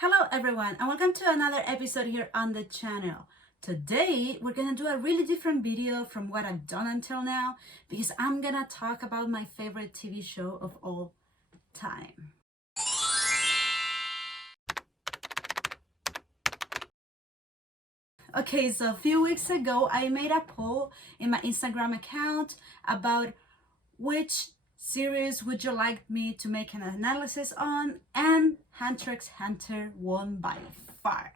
Hello everyone and welcome to another episode here on the channel. Today we're gonna do a really different video from what I've done until now because I'm gonna talk about my favorite TV show of all time. Okay, so a few weeks ago I made a poll in my Instagram account about which series would you like me to make an analysis on, and Hunter x Hunter won by far.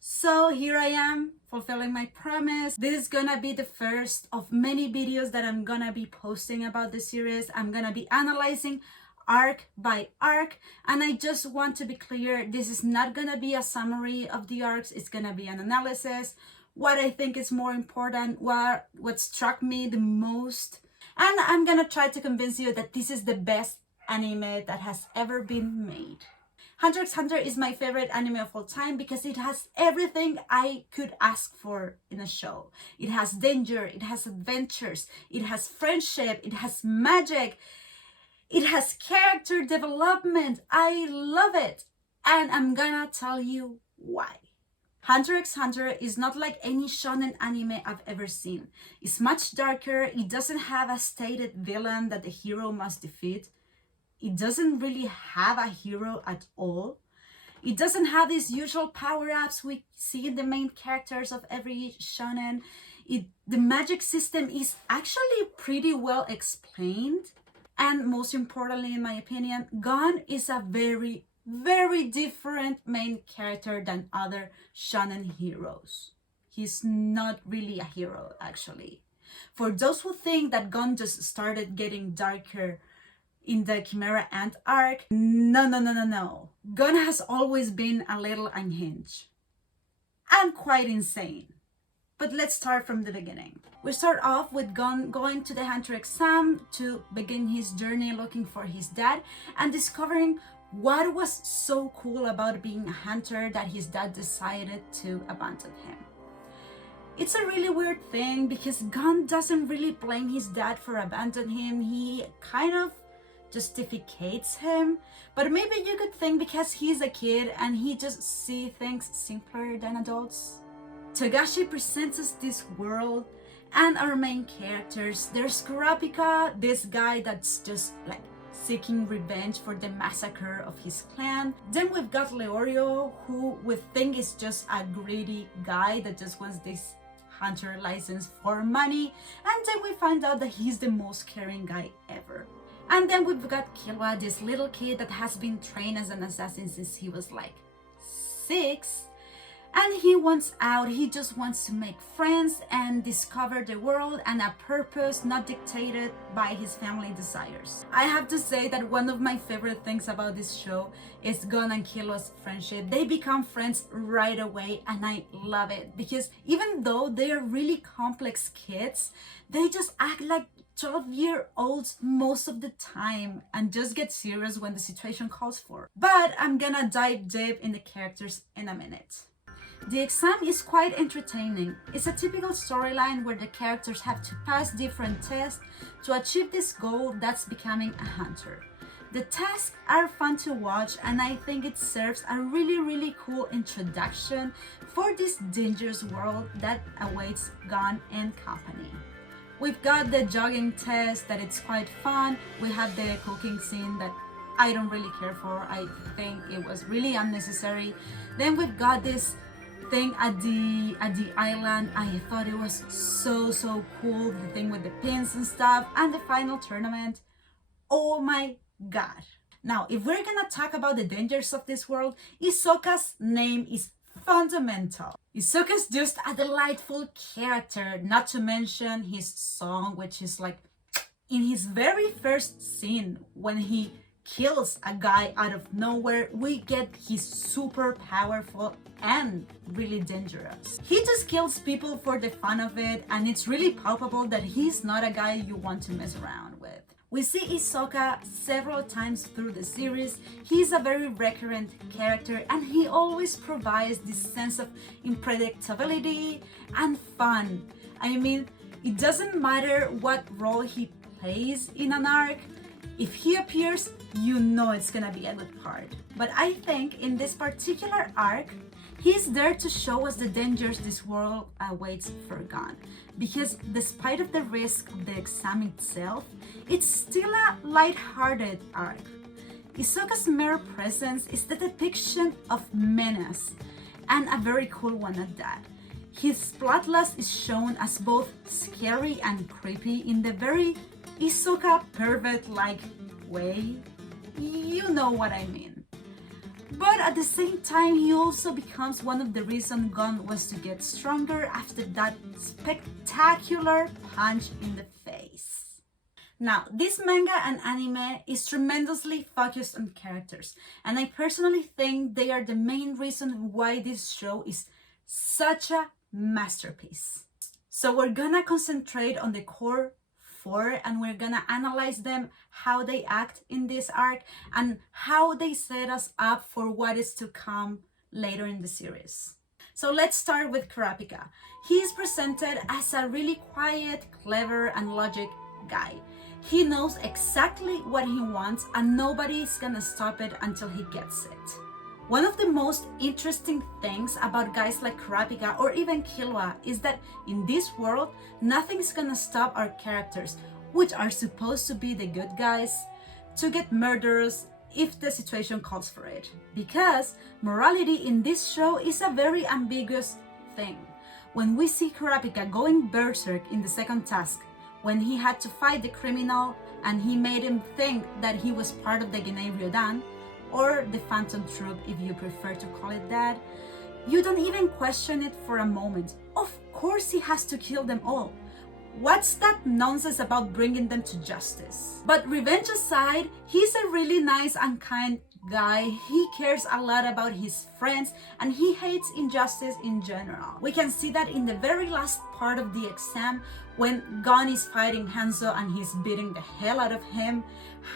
So here I am fulfilling my promise. This is gonna be the first of many videos that I'm gonna be posting about the series. I'm gonna be analyzing arc by arc, and I just want to be clear, this is not gonna be a summary of the arcs, it's gonna be an analysis, what I think is more important, what struck me the most, and I'm gonna try to convince you that this is the best anime that has ever been made. Hunter x Hunter is my favorite anime of all time because it has everything I could ask for in a show. It has danger, it has adventures, it has friendship, it has magic, it has character development. I love it, and I'm gonna tell you why. Hunter x Hunter is not like any shonen anime I've ever seen. It's much darker, it doesn't have a stated villain that the hero must defeat. It doesn't really have a hero at all. It doesn't have these usual power-ups we see in the main characters of every shonen. The magic system is actually pretty well explained. And most importantly, in my opinion, Gon is a very different main character than other shonen heroes. He's not really a hero, actually. For those who think that Gon just started getting darker in the Chimera Ant arc, no. Gon has always been a little unhinged and quite insane. But let's start from the beginning. We start off with Gon going to the Hunter exam to begin his journey looking for his dad and discovering what was so cool about being a hunter that his dad decided to abandon him. It's a really weird thing because Gon doesn't really blame his dad for abandoning him. He kind of justificates him, but maybe you could think because he's a kid and he just sees things simpler than adults. Togashi presents us this world and our main characters. There's Kurapika, this guy that's just like seeking revenge for the massacre of his clan. Then we've got Leorio, who we think is just a greedy guy that just wants this hunter license for money. And then we find out that he's the most caring guy ever. And then we've got Killua, this little kid that has been trained as an assassin since he was like 6. And he wants out, he just wants to make friends and discover the world and a purpose not dictated by his family desires. I have to say that one of my favorite things about this show is Gon and Killua's friendship. They become friends right away and I love it because even though they are really complex kids, they just act like 12-year-olds most of the time and just get serious when the situation calls for. But I'm gonna dive deep in the characters in a minute. The exam is quite entertaining. It's a typical storyline where the characters have to pass different tests to achieve this goal that's becoming a hunter. The tasks are fun to watch and I think it serves a really cool introduction for this dangerous world that awaits Gon and company. We've got the jogging test that it's quite fun. We have the cooking scene that I don't really care for. I think it was really unnecessary. Then we've got this thing at the island. I thought it was so cool, the thing with the pins and stuff, and the final tournament. Oh my god. Now if we're gonna talk about the dangers of this world, Hisoka's name is fundamental. Hisoka's just a delightful character, not to mention his song, which is like in his very first scene when he kills a guy out of nowhere, we get he's super powerful and really dangerous. He just kills people for the fun of it, and it's really palpable that he's not a guy you want to mess around with. We see Hisoka several times through the series. He's a very recurrent character and he always provides this sense of unpredictability and fun. I mean, it doesn't matter what role he plays in an arc, If he appears, you know it's gonna be a good part. But I think in this particular arc, he's there to show us the dangers this world awaits for Gon. Because despite of the risk of the exam itself, it's still a light-hearted arc. Hisoka's mere presence is the depiction of menace, and a very cool one at that. His bloodlust is shown as both scary and creepy in the very Hisoka pervert-like way. You know what I mean. But at the same time, he also becomes one of the reasons Gon was to get stronger after that spectacular punch in the face. Now, this manga and anime is tremendously focused on characters, and I personally think they are the main reason why this show is such a masterpiece. So we're gonna concentrate on the core four, and we're gonna analyze them, how they act in this arc, and how they set us up for what is to come later in the series. So let's start with Kurapika. He is presented as a really quiet, clever, and logic guy. He knows exactly what he wants, and nobody's gonna stop it until he gets it. One of the most interesting things about guys like Kurapika or even Killua is that in this world, nothing's gonna stop our characters, which are supposed to be the good guys, to get murderous if the situation calls for it. Because morality in this show is a very ambiguous thing. When we see Kurapika going berserk in the second task, when he had to fight the criminal and he made him think that he was part of the Genei Ryodan, or the Phantom Troop if you prefer to call it that, you don't even question it for a moment. Of course he has to kill them all. What's that nonsense about bringing them to justice? But revenge aside, he's a really nice and kind guy. He cares a lot about his friends and he hates injustice in general. We can see that in the very last part of the exam when Gon is fighting Hanzo and he's beating the hell out of him,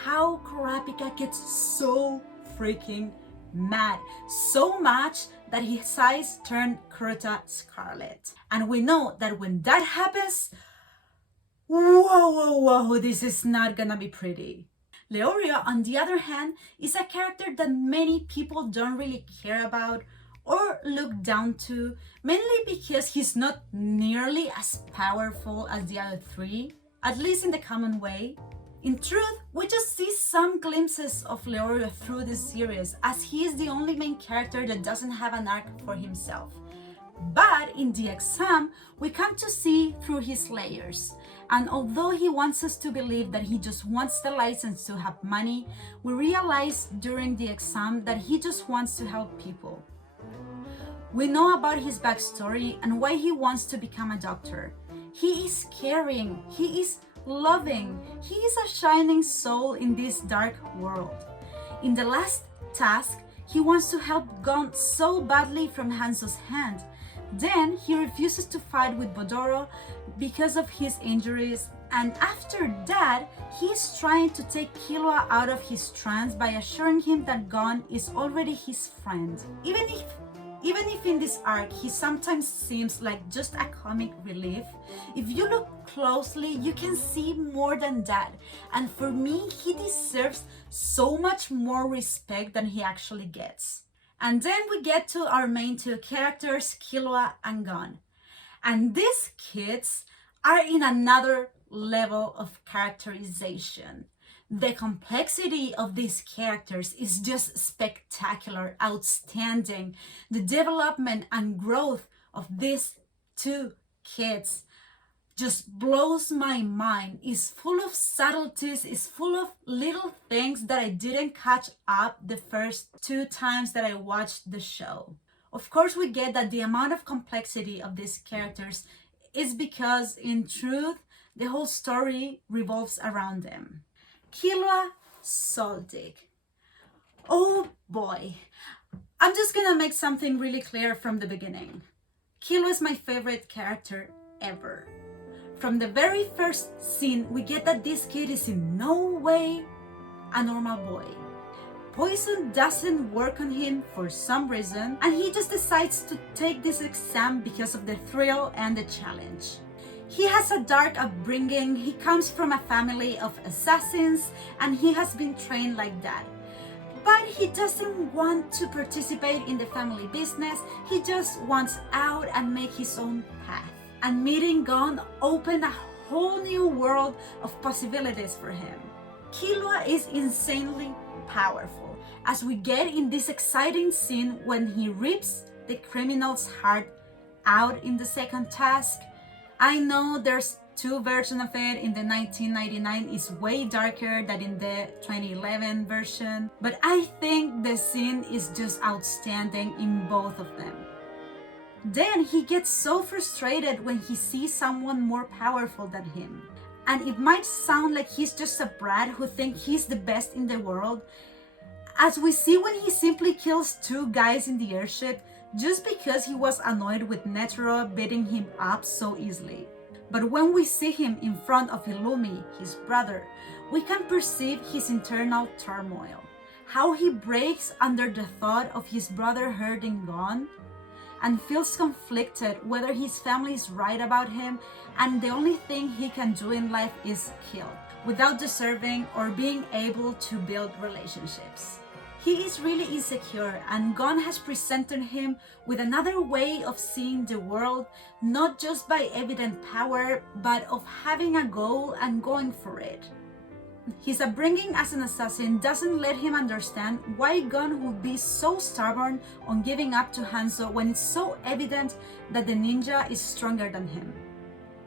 how Kurapika gets so freaking mad. So much that his eyes turn Kuruta scarlet. And we know that when that happens, whoa, this is not gonna be pretty. Leorio, on the other hand, is a character that many people don't really care about or look down to, mainly because he's not nearly as powerful as the other three, at least in the common way. In truth, we just see some glimpses of Leorio through this series, as he is the only main character that doesn't have an arc for himself. But in the exam, we come to see through his layers. And although he wants us to believe that he just wants the license to have money, we realize during the exam that he just wants to help people. We know about his backstory and why he wants to become a doctor. He is caring, he is loving, he is a shining soul in this dark world. In the last task, he wants to help Gon so badly from Hanzo's hand. Then he refuses to fight with Bodoro because of his injuries, and after that, he's trying to take Killua out of his trance by assuring him that Gon is already his friend. Even if in this arc he sometimes seems like just a comic relief, if you look closely, you can see more than that. And for me, he deserves so much more respect than he actually gets. And then we get to our main two characters, Killua and Gon. And these kids are in another level of characterization. The complexity of these characters is just spectacular, outstanding. The development and growth of these two kids just blows my mind. It's full of subtleties, it's full of little things that I didn't catch up the first 2 times that I watched the show. Of course, we get that the amount of complexity of these characters is because, in truth, the whole story revolves around them. Killua Soldig. Oh boy. I'm just gonna make something really clear from the beginning. Killua is my favorite character ever. From the very first scene, we get that this kid is in no way a normal boy. Poison doesn't work on him for some reason, and he just decides to take this exam because of the thrill and the challenge. He has a dark upbringing, he comes from a family of assassins, and he has been trained like that. But he doesn't want to participate in the family business, he just wants out and make his own path. And meeting Gon opened a whole new world of possibilities for him. Killua is insanely powerful, as we get in this exciting scene when he rips the criminal's heart out in the second task. I know there's two versions of it. In the 1999 is way darker than in the 2011 version, but I think the scene is just outstanding in both of them. Then he gets so frustrated when he sees someone more powerful than him. And it might sound like he's just a brat who thinks he's the best in the world, as we see when he simply kills two guys in the airship just because he was annoyed with Netero beating him up so easily. But when we see him in front of Illumi, his brother, we can perceive his internal turmoil, how he breaks under the thought of his brother hurting Gon, and feels conflicted whether his family is right about him and the only thing he can do in life is kill, without deserving or being able to build relationships. He is really insecure, and Gon has presented him with another way of seeing the world, not just by evident power, but of having a goal and going for it. His upbringing as an assassin doesn't let him understand why Gon would be so stubborn on giving up to Hanzo when it's so evident that the ninja is stronger than him.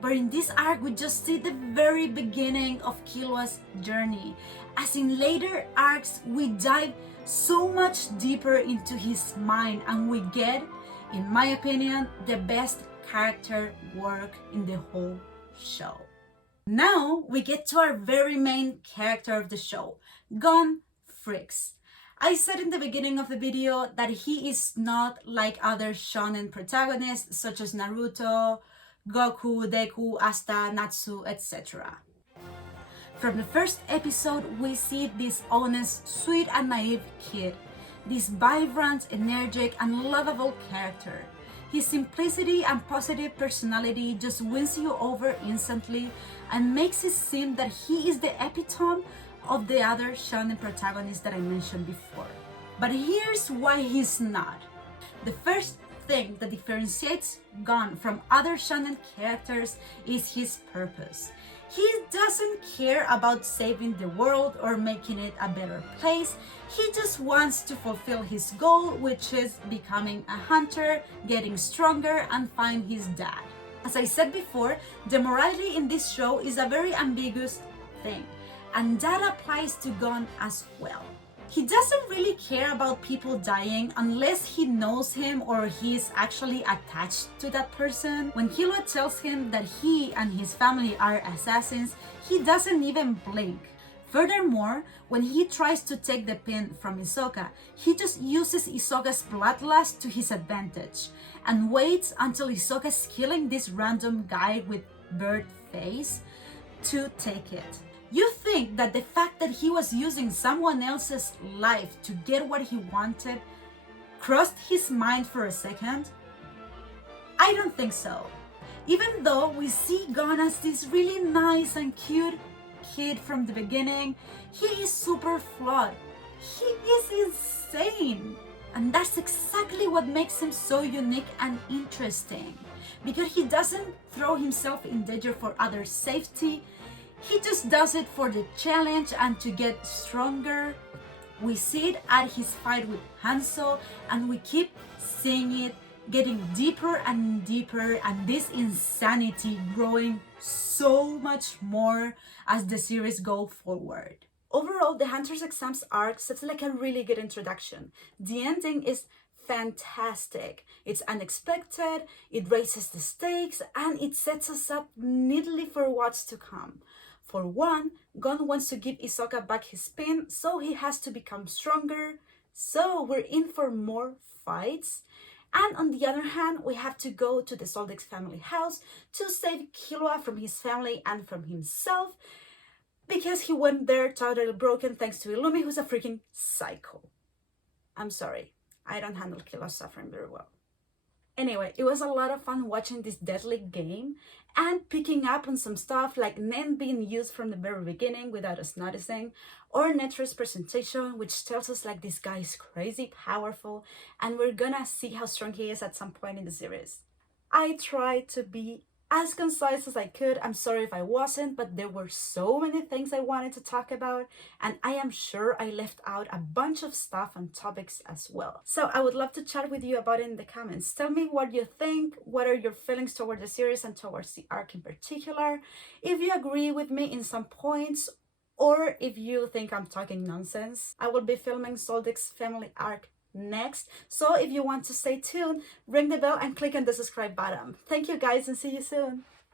But in this arc, we just see the very beginning of Killua's journey, as in later arcs we dive so much deeper into his mind and we get, in my opinion, the best character work in the whole show. Now we get to our very main character of the show, Gon Freecss. I said in the beginning of the video that he is not like other shonen protagonists such as Naruto, Goku, Deku, Asta, Natsu, etc. From the first episode, we see this honest, sweet and naive kid, this vibrant, energetic and lovable character. His simplicity and positive personality just wins you over instantly and makes it seem that he is the epitome of the other shonen protagonists that I mentioned before. But here's why he's not. The first thing that differentiates Gon from other shonen characters is his purpose. He doesn't care about saving the world or making it a better place. He just wants to fulfill his goal, which is becoming a hunter, getting stronger, and find his dad. As I said before, the morality in this show is a very ambiguous thing, and that applies to Gon as well. He doesn't really care about people dying unless he knows him or he is actually attached to that person. When Killua tells him that he and his family are assassins, he doesn't even blink. Furthermore, when he tries to take the pin from Hisoka, he just uses Hisoka's bloodlust to his advantage and waits until Hisoka's killing this random guy with bird face to take it. You think that the fact that he was using someone else's life to get what he wanted crossed his mind for a second? I don't think so. Even though we see Gon as this really nice and cute kid from the beginning, he is super flawed. He is insane. And that's exactly what makes him so unique and interesting. Because he doesn't throw himself in danger for others' safety. He just does it for the challenge and to get stronger. We see it at his fight with Hanzo, and we keep seeing it getting deeper and deeper, and this insanity growing so much more as the series go forward. Overall, the Hunter's Exams arc sets like a really good introduction. The ending is fantastic. It's unexpected, it raises the stakes, and it sets us up neatly for what's to come. For one, Gon wants to give Hisoka back his pin, so he has to become stronger. So we're in for more fights. And on the other hand, we have to go to the Soldex family house to save Killua from his family and from himself, because he went there totally broken thanks to Illumi, who's a freaking psycho. I'm sorry, I don't handle Killua's suffering very well. Anyway, it was a lot of fun watching this deadly game and picking up on some stuff like Nen being used from the very beginning without us noticing, or Netra's presentation, which tells us like this guy is crazy powerful and we're gonna see how strong he is at some point in the series. I tried to be as concise as I could. I'm sorry if I wasn't, but there were so many things I wanted to talk about, and I am sure I left out a bunch of stuff and topics as well. So I would love to chat with you about it in the comments. Tell me what you think, what are your feelings toward the series and towards the arc in particular, if you agree with me in some points, or if you think I'm talking nonsense. I will be filming Soldik's family arc next, so if you want to stay tuned, ring the bell and click on the subscribe button. Thank you guys and see you soon.